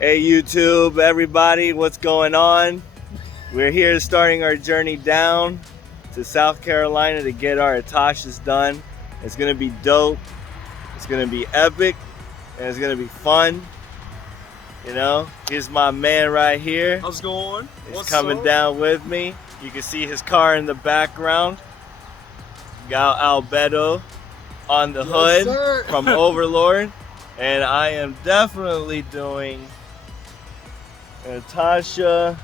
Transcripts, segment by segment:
Hey YouTube, everybody, what's going on? We're here starting our journey down to South Carolina to get our Itashas done. It's gonna be dope, it's gonna be epic, and it's gonna be fun. You know, here's my man right here. How's it going? He's coming down with me. You can see his car in the background. Got Albedo on the hood from Overlord. And I am definitely doing Itasha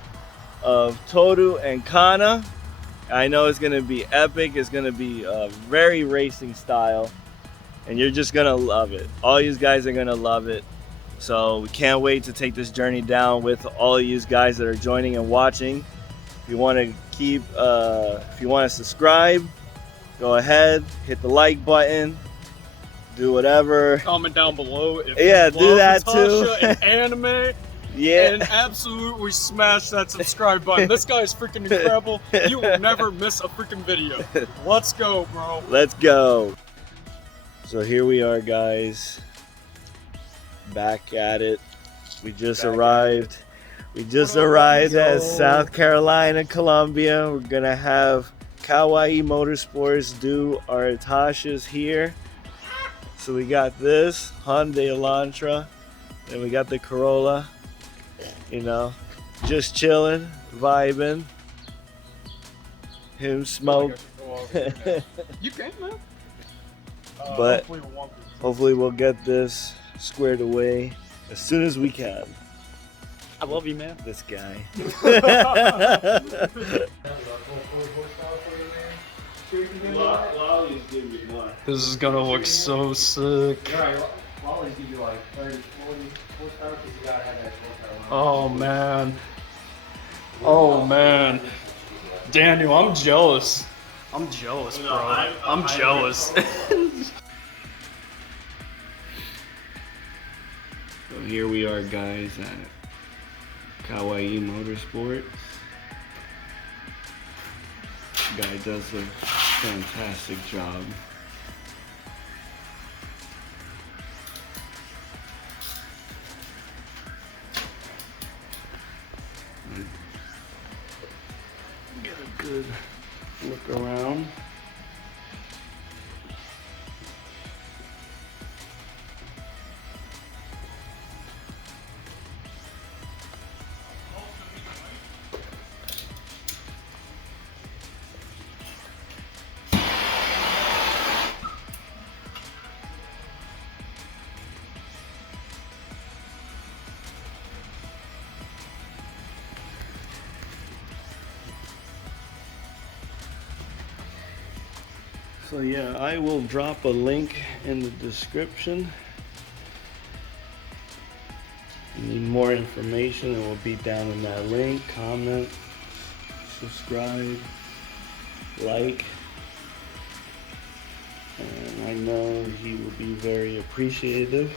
of Toru and Kana. I know it's gonna be epic. It's gonna be very racing style, and you're just gonna love it. All you guys are gonna love it. So we can't wait to take this journey down with all of you guys that are joining and watching. If you want to if you want to subscribe, go ahead, hit the like button. Do whatever. Comment down below if you do that Itasha too. and anime. Yeah. And absolutely smash that subscribe button. This guy is freaking incredible. You will never miss a freaking video. Let's go, bro. Let's go. So here we are, guys. Back at it. We just arrived. We just arrived at South Carolina, Columbia. We're gonna have Kawaii Motorsports do our Itashas here. So we got this Hyundai Elantra, and we got the Corolla. You know, just chilling, vibing. Him smoke. You can, man. But hopefully we'll get this squared away as soon as we can. I love you, man. This guy. This is gonna look so sick. Oh man. Oh man. Daniel, I'm jealous. I'm jealous, bro. I'm jealous. So here we are, guys, at Kawaii Motorsports. Guy does a fantastic job. Get a good look around. So yeah, I will drop a link in the description. If you need more information, it will be down in that link. Comment, subscribe, like, and I know he will be very appreciative.